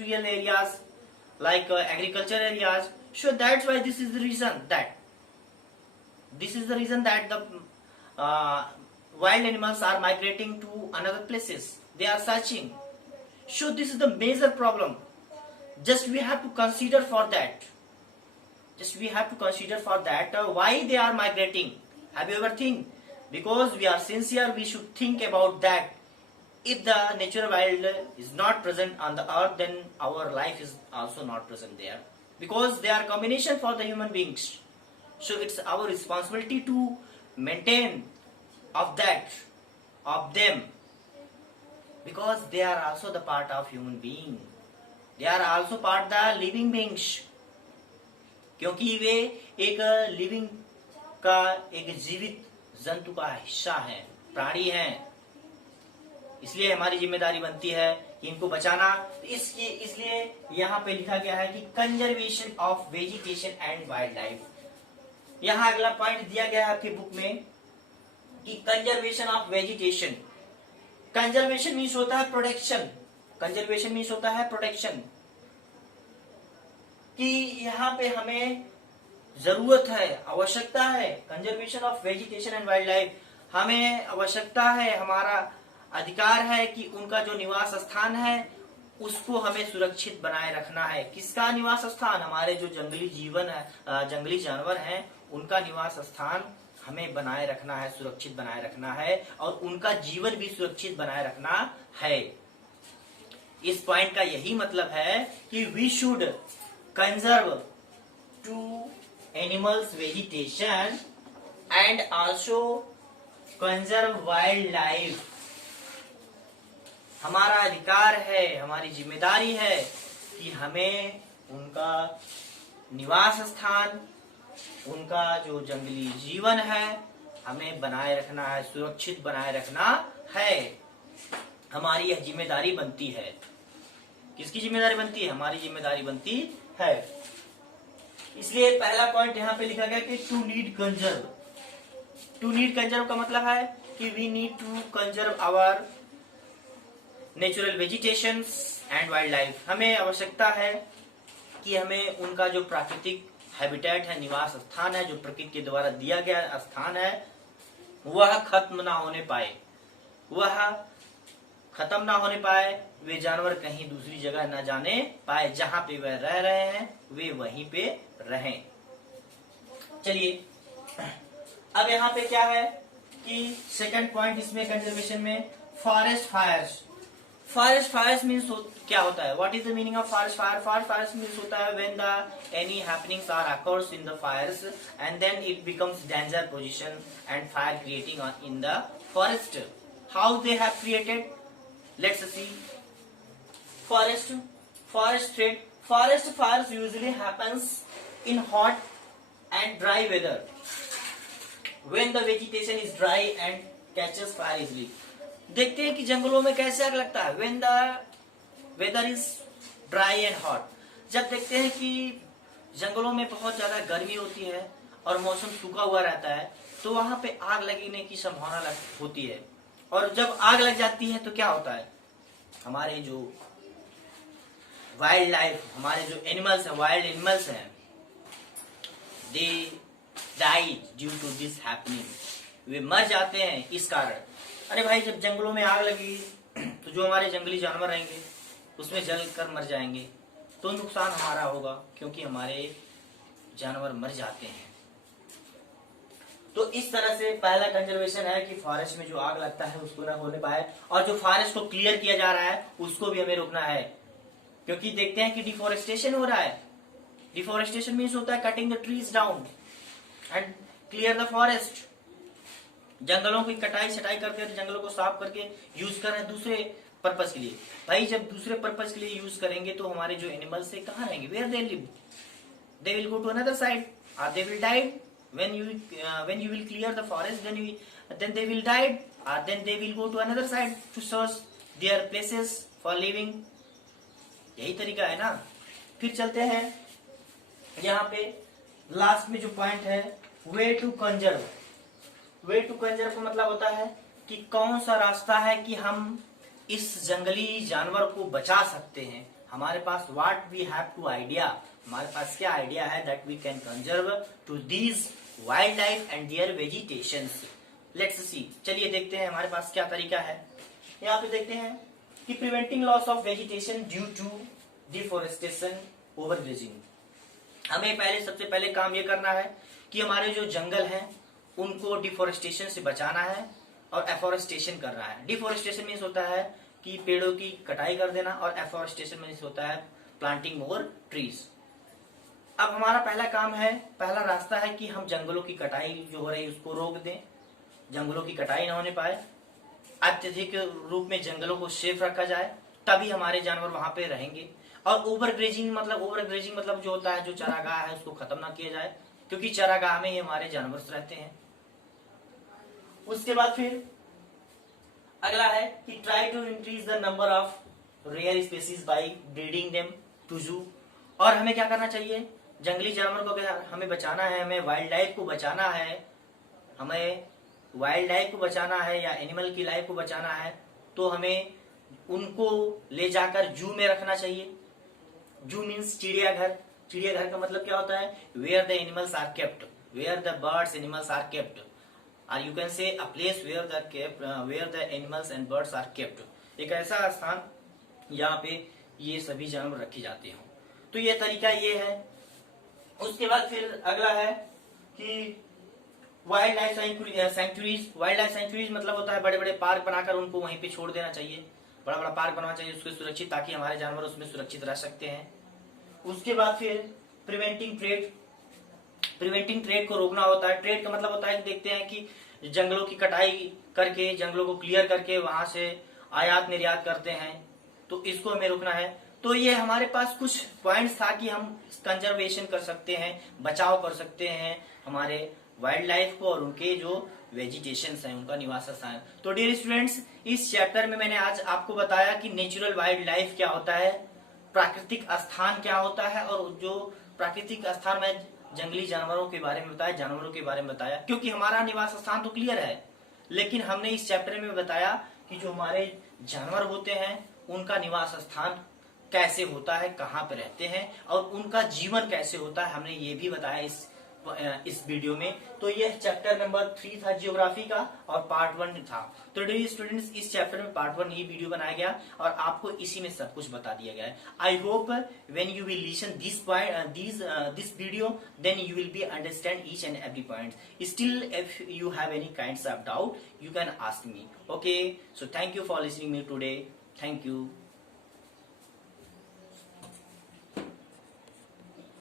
industrial areas, like agriculture areas. So that's why this is the reason that the wild animals are migrating to another places. They are searching. So this is the major problem. Just we have to consider for that. Why they are migrating. Have you ever think? Because we are sincere, we should think about that. If the natural world is not present on the earth, then our life is also not present there. Because they are combination for the human beings. So it's our responsibility to maintain of them. Because they are also the part of human being. They are also part the living beings. क्योंकि वे एक living का, एक जीवित जंतु का हिस्सा है, प्राणी हैं। इसलिए हमारी जिम्मेदारी बनती है कि इनको बचाना। इसलिए यहाँ पे लिखा गया है कि conservation of vegetation and wild life. यहाँ अगला पॉइंट दिया गया है आपकी बुक में कि conservation of vegetation. Conservation means होता है प्रोटेक्शन। कि यहाँ पे हमें जरूरत है, आवश्यकता है, conservation of vegetation and wildlife. हमें आवश्यकता है, हमारा अधिकार है कि उनका जो निवास स्थान है उसको हमें सुरक्षित बनाए रखना है। किसका निवास स्थान? हमारे जो जंगली जानवर हैं उनका निवास स्थान हमें बनाए रखना है, सुरक्षित बनाए रखना है, और उनका जीवन भी सुरक्षित बनाए रखना है। इस पॉइंट का यही मतलब है कि we should conserve to animals vegetation and also conserve wildlife. हमारा अधिकार है, हमारी जिम्मेदारी है कि हमें उनका निवास स्थान, उनका जो जंगली जीवन है हमें बनाए रखना है, सुरक्षित बनाए रखना है। हमारी यह जिम्मेदारी बनती है। किसकी जिम्मेदारी बनती है? हमारी जिम्मेदारी बनती है। इसलिए पहला पॉइंट यहाँ पे लिखा गया कि टू नीड कंजर्व का मतलब है कि we need to conserve our natural vegetations and wildlife. हमें आवश्यकता है कि हमें उनका जो प्राकृतिक हैबिटेट है, निवास स्थान है, जो प्रकृति के द्वारा दिया गया स्थान है, वह खत्म ना होने पाए। वे जानवर कहीं दूसरी जगह न जाने पाए। जहां पे वह रह रहे हैं वे वहीं पे रहें। चलिए अब यहाँ पे क्या है कि सेकंड पॉइंट इसमें कंजर्वेशन में फॉरेस्ट फायर्स मीन्स क्या होता है? What is the meaning of forest fires means होता है when the any happenings are occurs in the fires and then it becomes danger position and fire creating in the forest. How they have created? Let's see. Forest fires usually happens in hot and dry weather. When the vegetation is dry and catches fire easily. देखते हैं कि जंगलों में कैसे आग लगता है? When the weather is dry and hot. जब देखते हैं कि जंगलों में बहुत ज्यादा गर्मी होती है और मौसम सूखा हुआ रहता है तो वहां पे आग लगने की संभावना होती है। और जब आग लग जाती है तो क्या होता है? हमारे जो वाइल्ड लाइफ, हमारे जो एनिमल्स हैं, वाइल्ड एनिमल्स हैं, they die due to this happening. वे मर जाते हैं इस कारण। अरे भाई, जब जंगलों में आग लगी तो जो हमारे जंगली जानवर रहेंगे उसमें जल कर मर जाएंगे, तो नुकसान हमारा होगा क्योंकि हमारे जानवर मर जाते हैं। तो इस तरह से पहला कंजर्वेशन है कि फॉरेस्ट में जो आग लगता है उसको ना होने पाए, और जो फॉरेस्ट को क्लियर किया जा रहा है उसको भी हमें रोकना है। क्योंकि देखते हैं कि डिफोरेस्टेशन हो रहा है। डिफोरेस्टेशन मीन्स होता है cutting the trees down and clear the forest. जंगलों की कटाई छटाई करके जंगलों को साफ करके यूज कर रहे हैं दूसरे पर्पज के लिए। भाई, जब दूसरे पर्पज के लिए यूज करेंगे तो हमारे जो एनिमल्स है कहाँ रहेंगे? Where they live? They will go to another side और they will die. when you will clear the forest, then they will die, or then they will go to another side to search their places for living. यही तरीका है ना। फिर चलते हैं यहाँ पे लास्ट में जो पॉइंट है, वे टू कंजर्व का मतलब होता है कि कौन सा रास्ता है कि हम इस जंगली जानवर को बचा सकते हैं, हमारे पास what we have to idea, हमारे पास क्या आइडिया है that we can conserve to these wild life and their vegetations. Let's see, चलिए देखते हैं हमारे पास क्या तरीका है। यहाँ पे देखते हैं कि preventing loss of vegetation due to deforestation, overgrazing. हमें सबसे पहले काम ये करना है कि हमारे जो जंगल हैं उनको डिफोरेस्टेशन से बचाना है और एफोरेस्टेशन करना है। डिफोरेस्टेशन मीन्स होता है कि पेड़ों की कटाई कर देना और एफोरेस्टेशन मीन्स होता है प्लांटिंग मोर ट्रीज। अब हमारा पहला काम है, पहला रास्ता है कि हम जंगलों की कटाई जो हो रही है उसको रोक दें, जंगलों की कटाई ना होने पाए, अत्यधिक रूप में जंगलों को सेफ रखा जाए, तभी हमारे जानवर वहां पे रहेंगे। और ओवरग्रेजिंग मतलब जो होता है, जो चारागाह है उसको खत्म ना किया जाए, क्योंकि चारागाह में ही हमारे जानवर रहते हैं। उसके बाद फिर अगला है कि try to increase the number of rare species by breeding them to zoo. और हमें क्या करना चाहिए, जंगली जानवर को हमें बचाना है, हमें वाइल्ड लाइफ को बचाना है, हमें वाइल्ड लाइफ को बचाना है या एनिमल की लाइफ को बचाना है, तो हमें उनको ले जाकर जू में रखना चाहिए। जू मीन्स चिड़ियाघर। चिड़ियाघर का मतलब क्या होता है, where the animals are kept, where the birds animals are kept, और you can say a place where the animals and birds are kept. एक ऐसा स्थान यहाँ पे ये सभी जानवर रखे जाते हो। तो ये तरीका ये है। उसके बाद फिर अगला है कि wild life sanctuaries. Wild life sanctuaries मतलब होता है बड़े बड़े पार्क बनाकर उनको वहीं पे छोड़ देना चाहिए, बड़ा बड़ा पार्क बनना चाहिए उसके सुरक्षित, ताकि हमारे जानवर उसमें सुरक्षित रह सकते हैं। उसके बाद फिर प्रिवेंटिंग ट्रेड। प्रिवेंटिंग ट्रेड को रोकना होता है। ट्रेड का मतलब होता है कि देखते हैं कि जंगलों की कटाई करके, जंगलों को क्लियर करके वहां से आयात निर्यात करते हैं, तो इसको हमें रोकना है। तो ये हमारे पास कुछ पॉइंट्स था कि हम कंजर्वेशन कर सकते हैं, बचाव कर सकते हैं हमारे वाइल्ड लाइफ को और उनके जो वेजिटेशन है उनका निवास स्थान। तो डियर स्टूडेंट्स, इस चैप्टर में मैंने आज आपको बताया कि नेचुरल वाइल्ड लाइफ क्या होता है, प्राकृतिक स्थान क्या होता है, और जो प्राकृतिक स्थान में जंगली जानवरों के बारे में बताया, जानवरों के बारे में बताया, क्योंकि हमारा निवास स्थान तो क्लियर है, लेकिन हमने इस चैप्टर में बताया कि जो हमारे जानवर होते हैं उनका निवास स्थान कैसे होता है, कहाँ पे रहते हैं और उनका जीवन कैसे होता है, हमने ये भी बताया इस वीडियो में। तो यह चैप्टर नंबर 3 था जियोग्राफी का और पार्ट 1 था। तो डियर स्टूडेंट्स, इस चैप्टर में पार्ट 1 ही वीडियो बनाया गया और आपको इसी में सब कुछ बता दिया गया है। I hope when you will listen this video then you will be understand each and every point. Still if you have any kinds of doubt you can ask me. Okay, so thank you for listening me today. Thank you.